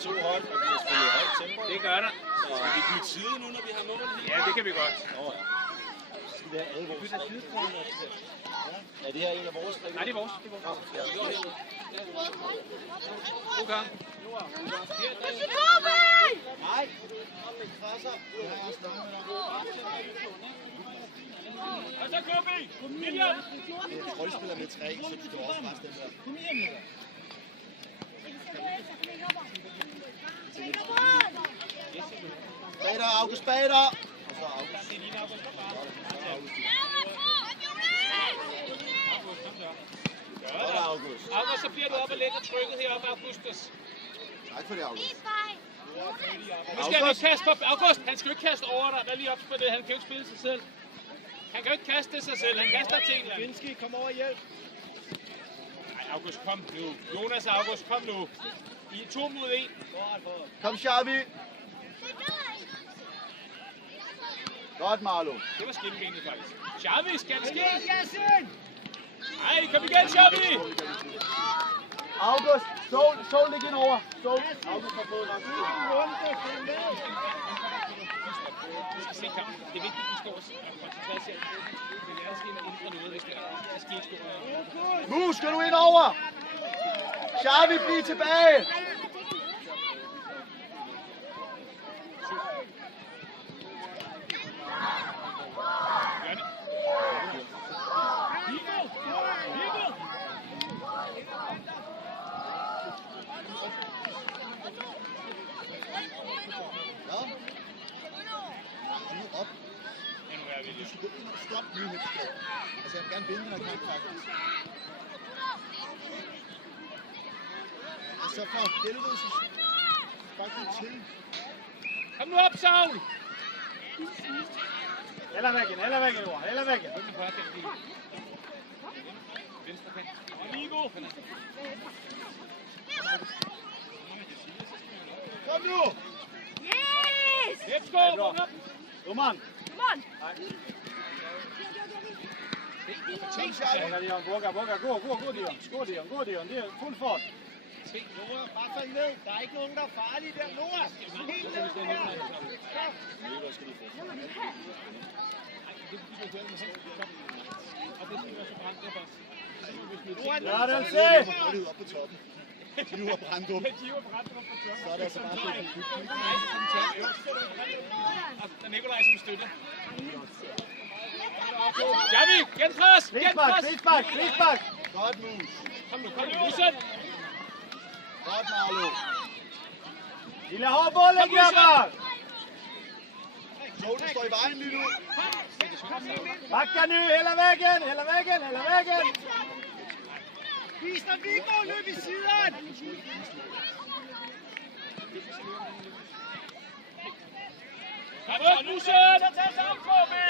to hold, og vi har spillet højt tempo. Det gør der. Skal vi bytte side nu, når vi har målet? Ja, det kan vi godt. Skal vi have alle vores strikker? Ja. Er det her en af vores strikker? Nej, det er vores. God gang. Nej! Kom med krasser! Og så Kobi! William! Det er troldspiller med 3, så du skal også presse den der. Kom igen! Bader, August Bader! Og så August. Godt, August. August, så bliver du op og lægger trykket heroppe, Augustus. Tak for det, August. Nu skal han ikke kaste på... August, han skal jo ikke kaste over dig. Vær lige op på det. Han kan jo ikke spille sig selv. Han kan jo ikke kaste det sig selv. Han kaster til en eller anden. Finski, kom over og hjælp. Nej, August, kom nu. Jonas og August, kom nu. I 2 mod 1. Kom, Xavi. Godt, Marlo. Det var skillebenet faktisk. Xavi, skal det ske? Nej, kom igen, Xavi! August, Sol ligge ind over. Sol. August har fået ret. Vi skal se kampen. Det er vigtigt, at vi skal også koncentrere sig. Vi lærer os ind og ændre noget, hvis det er. Det skal ikke stå. Mus, skal du ind over? Xavi, bliv tilbage. Stop nu, Hepskov. Altså, jeg vil gerne vinde den her kamp, faktisk. Altså, for helvede, så faktisk til. Kom nu op, Saul! Hela væggen, Johan. Hela væggen. Venstre kant. Og Nico! Kom nu! Yes! Hepskov, vågn op! Roman. Come on! Kom, Xavi. Gå, Dion. Det er fuld fart. Noah, bare tag ned. Der er ikke nogen, der er farlige der. Noah, helt ned der. Lad dem se! Op på toppen. De var brændt op. Så er det altså bare sådan. Der er Nikolaj som støtte. Xavi, genpres! Frisbak! Godt, Mus. Kom nu, Musen! Godt, Marlo. Lille hårdbollen, Gerber! Sol, du står i vejen lige nu. Bakker nu, hela væggen! Vis dig, Viggo, løb i siden! Kom op, Musen! Tag sammen, Kobi!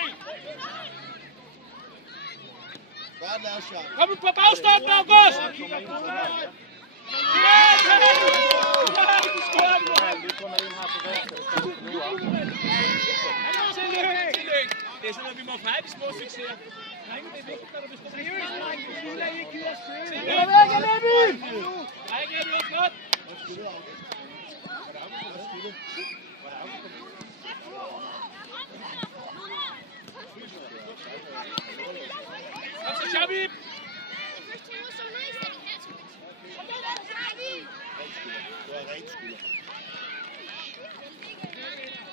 Godt lavet, Xavi. Kom nu på bagstoppen, August! Ja, sådan er det! Ja, du scorer den! Tillykke! Det er sådan, at vi må fejre de små succeser. Drenge, det er vigtigt, når du består. Seriøst, drenge, vi vil ikke give os søge. Hela væggen, Emil! Drenge, du er flot! Kom så, Xavi!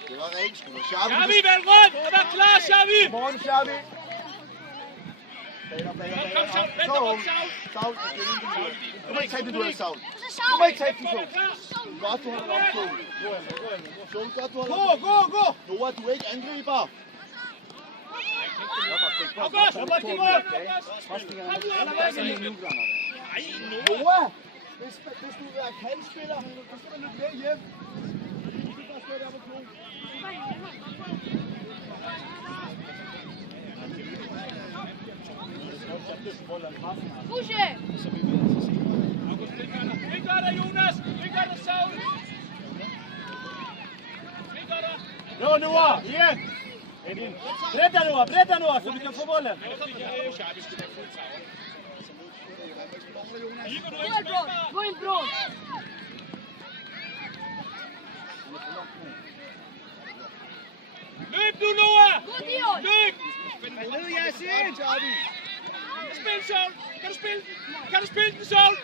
Det var rent skulder. Xavi, Xavi, vend rundt! Og vær klar, Xavi! Morgen, Xavi. Kom, Saul, vend dig rundt, Saul! Saul, du må ikke tage den duel, Saul. Du må ikke tage den, Saul. Godt, du holder op, Saul. Saul, godt, du holder op. Gå! Noah, du er ikke angriber. August! Kom til mål! Noah, hvis du er kandspiller, så skal du løbe med hjem. Du kan bare stå der på kloden. Pushe! August, vi gør der, Jonas! Vi gør der, Saul! Vi gør der! Bra, Noah! Igen! Bredda Noah, så vi kan få bollen! Gå in, bro! Løb nu, Noah! God, Dion! Løb! Ned, Yasin! Spil, Sol! Kan du spille den, Sol?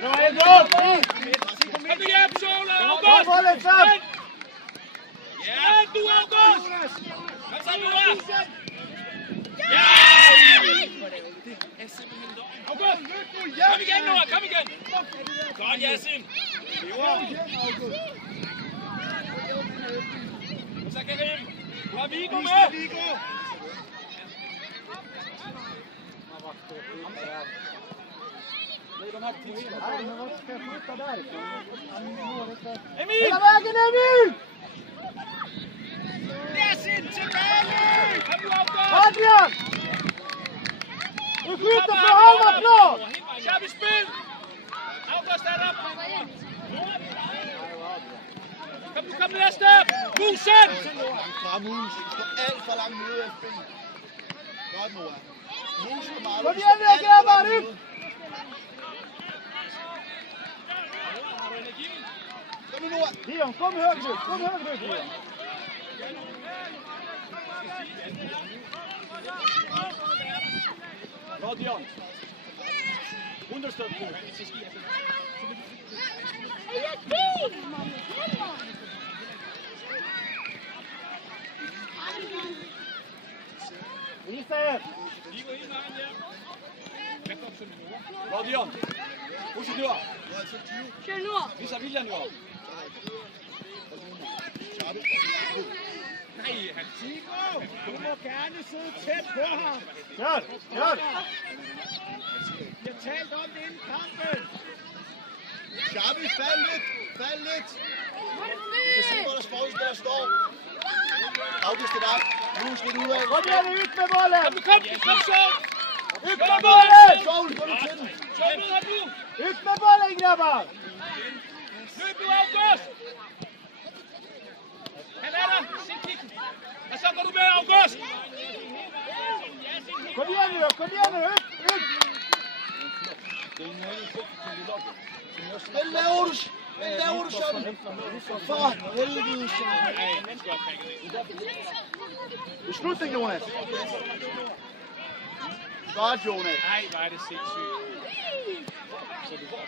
Bra, Edvard! Kom hjem, Sol! Kom, bollen frem! Ja, du, August! Kom så, Noah! Ja! August! Kom igen, Noah! Kom igen! Godt, Yasin! Og så Karim! Du har Viggo med! Emil! Hela vägen, Emil! Yasin, tilbage! Kom nu, August! Adrian! Du skjuter på halva plan! Kör vi spil! August er der! Kom næste! Musen! Fra Mus. Du står alt for langt nede af spil. Godt, Noah. Mus og Marlon. Kom igen, jeg grabber det! Kom nu, Noah. Dion, kom högre upp! Kom högre upp, Dion! Bra, Dion! Understöd nu! Visa er! Bra, Dion! Fortsæt nu! Kør nu! Visa vilja nu! Nej, han Sigurd, du må gerne sidde tæt på ham. Kör! Kör! Jeg talte om det inden kampen. Schabi, fald lidt. Fald lidt. Vi kan se, hvor der sportsspiller står. August er der. Mus lidt ud af. Kom igen, ut med bollen! kom så! Ut med bollen! Soul, kom nu til den. Så med ham nu! Ut med bollen, grabbar! Løb nu, August! Han er der! Se kikken! Og så går du med, August! Kom igen nu, kom igen nu! Ut! Ut! Hvad laver du? Hvad laver du, Schabi? For helvede, beslutning, Jonas. Godt, Jonas. Nej, hvor er det sindssygt.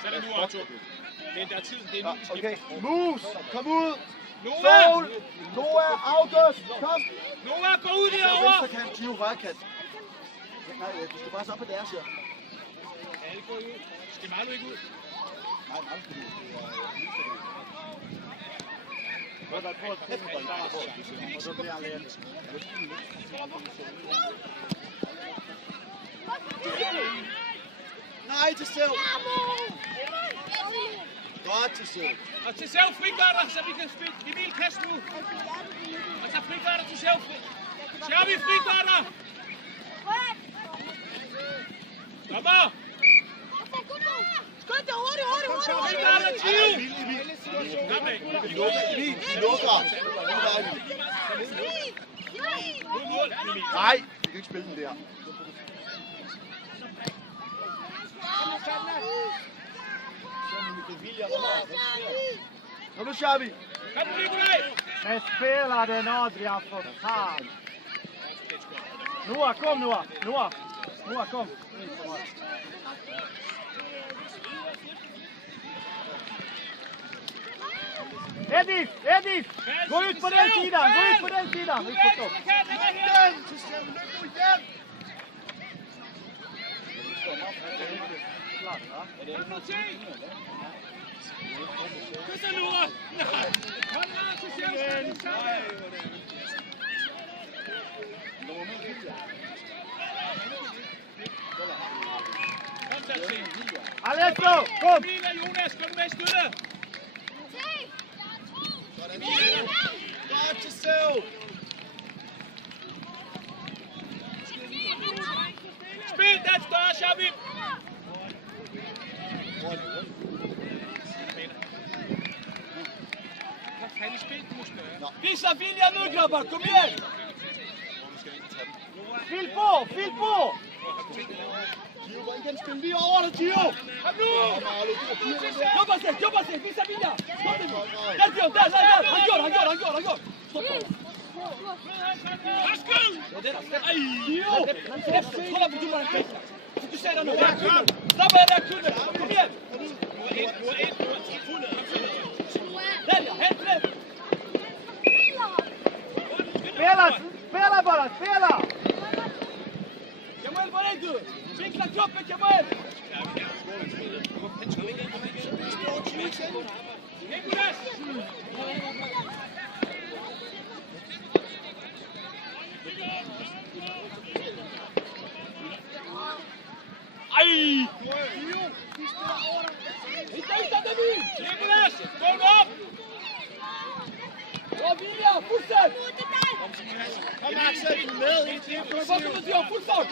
Så er det nu, Otto. Det er der tid, det er nu, vi skal... Okay, Mus, kom ud. Noah! Soul, Noah, August, kom. Noah, gå ud Så derovre! venstre kant, Gio højre kant. Nej, du skal bare så op på deres her. Alle går ud. Skal Marlo ikke ud? Nej, nej, skal du. Och så blir han led. Nej, til Sev. Godt til Sev. Og til Sev frigør dig, så vi kan spille. Vi vil kaste nu. Og så frigør dig til Sev. Sev, vi frigør dig. Dommer! Skynd dig hurtigt! Frigør dig, Gio! Kom med. Vi lukker. Nu mål, Emil. Nej, vi kan ikke spille den der. Kom nu, Schabi. Kom nu, Nikolaj! Men spela den, Adrian, för fan! Noah, kom Noah! Noah, kom! Edith! Gå ut på den sidan! Gå ut på den sidan! Ut på topp! Den til Sev. Løb nu igen. Kom nu til! Kom så, Noah! Nej! Kom meget til Sev! Kom så til! Alesso, kom! Emil og Jonas, kom med i støtte! Sådan. Godt til Sev. Spil den større, Schabi! Hvad fanden spil du større? Visa vilja nu grabbar, kom igen! Fyll på! Gio, hvor I kan spille lige over dig, Gio! Kom nu! Jobba sig, visa vilja! Der, Gio, der! Han gjort! Stop! Værsgo! Gio! Hold op, du må have du ser der nu. Stop med der, Kylde! Kom igen! Helt rätt! Spela bara, spela! Kemal, var är du? Vinkla kroppen, Kemal! Nicolas! Aj! Hitta David! Nicolas! Vågn op! Bra vilja, fortsätt! Kom Axel, du er med ind til Vad ska du göra? Full fart!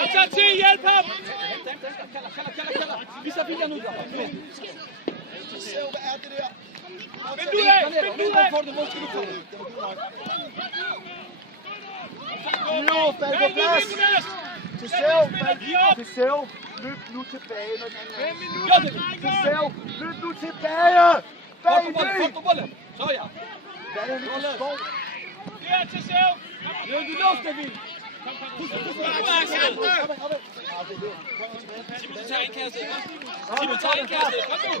Og tag til, hjælp ham! Kalla! Visa vilja nu, grabbar. Kom igen. Seu, hvad er det der? Vind ud af! Vind ud af! Hvor skal du få det? Gio, fald på plads! Til Seu, løb nu tilbage, når den anden er. Til Seu, løb nu tilbage! Fart på bollen! Så ja! Hvad er det, han ikke står? Det er til Seu! Nu är du låst, David! Simon tager indkastet, ikke? Simon tager indkastet, kom nu!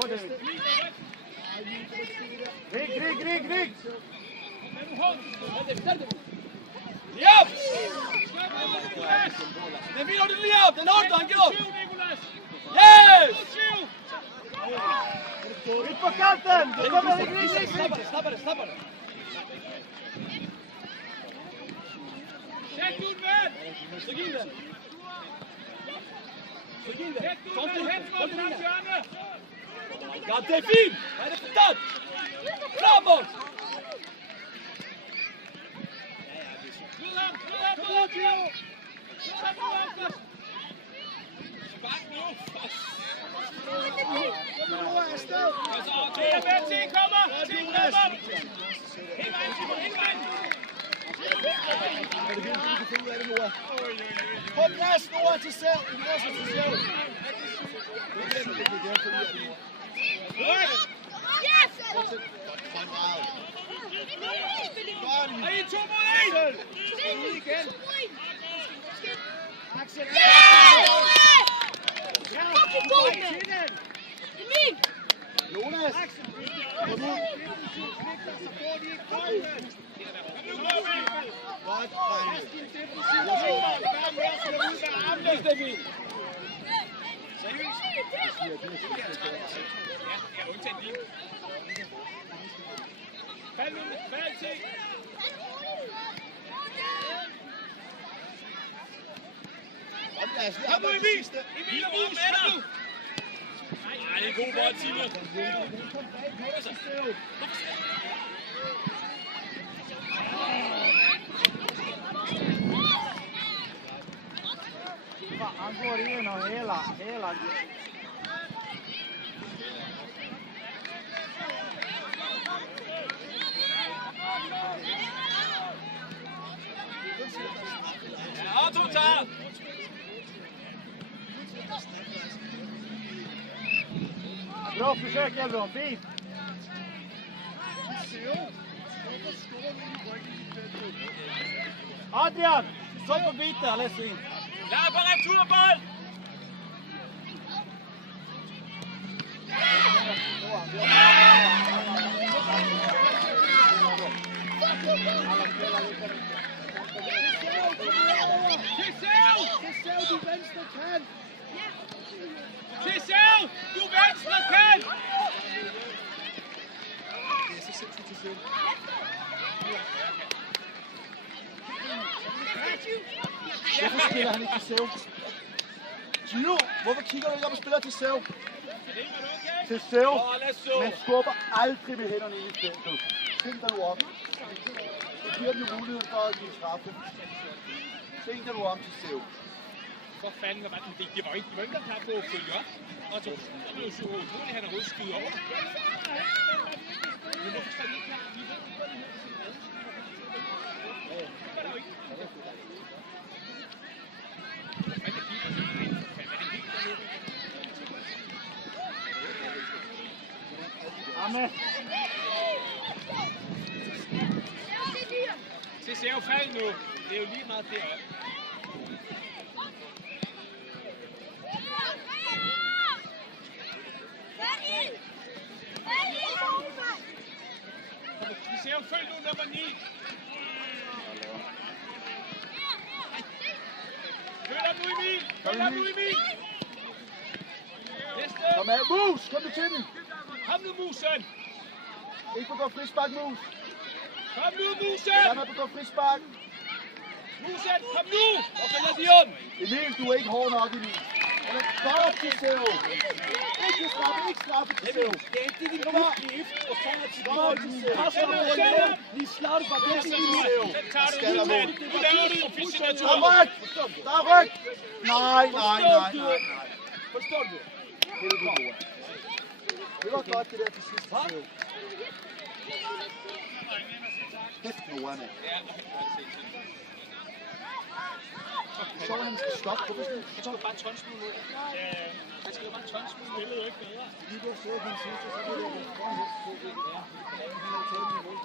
Gå, David! Rig! Liab! Den vill ha du Liab! Den har du, han går! Yes! Ut på kanten! Det kommer rig! Snabbare! Sæt ud med! Sug in den! Sæt ud med! Hent mod den hjørne! Ja, det är fint! Vad är det för start? Framåt! Ned ham! Sæt nu op! Spark nu! Det er med til, kommer! Hele vejen, Simon, hele vejen! På plads, Nora, til Seu! Og I 2 mod 1! igen. Axel! Fucking god, man! Det er min! Jonas! Kom ud! Godt, drenge. Fald til! Kom nu, Emil! Emil er ude med dig! Ej, det er god bold, Simon. Han går igenom hela. Ja, totalt! Bra försök, Elbron. Fint. Adrian, stå på byte, läs in. Klar på returbold! Til Seu! Du venstre kant! Det er så sindssygt til Seu. Hvorfor spiller han ikke til Seu? Gio, hvorfor kigger du ikke op og spiller til Seu? Til Seu, man skubber aldrig med hænderne ind i feltet. Tænk dig nu om. Så giver den jo muligheden for at give straffe. Tænk dig nu om til Seu. hvor fanden var det? Det var ikke engang klar på at følge op. Og så er det jo så utroligt, at han overhovedet skyder over. Men hvorfor skal de ikke klar? Vi ved ikke, hvad det hedder. Det var der jo ikke. Amen. Det ser jo færdigt nu. Det er jo lige meget deroppe. Vi ser jo følge nu nummer 9. Følg ham nu, Emil! Følg ham nu, Emil! Næste! Kom af, Mus! Kom du til den! Kom nu, Musen! Ikke begå frispark, Mus! Kom nu, Musen! Lad mig begå frispark! Musen, kom nu! Og så lad de om! Emil, du er ikke hård nok, Emil. Eller stop til Sev! Ikke straffe til Sev! Det er ikke det, vi kommer gift, og så er det Stop til Sev! Vi slår det fra Den tager du Skal der ud med. mål? Nu laver du en Der fisinatur. er ryg! Der er ryg! Nej. Forstår du? Det er det gode. Det var godt, det der til sidst til Sev. Hæft Noah, mand. Så han skal stoppe. Hvorfor skal Jeg tror bare tonsmule ud. Han skal jo bare tonsmule. Det er jo ikke bedre. lige gå og sidde på den sidste, så bliver det en foran hæft på det. Ja, han har taget den i mål.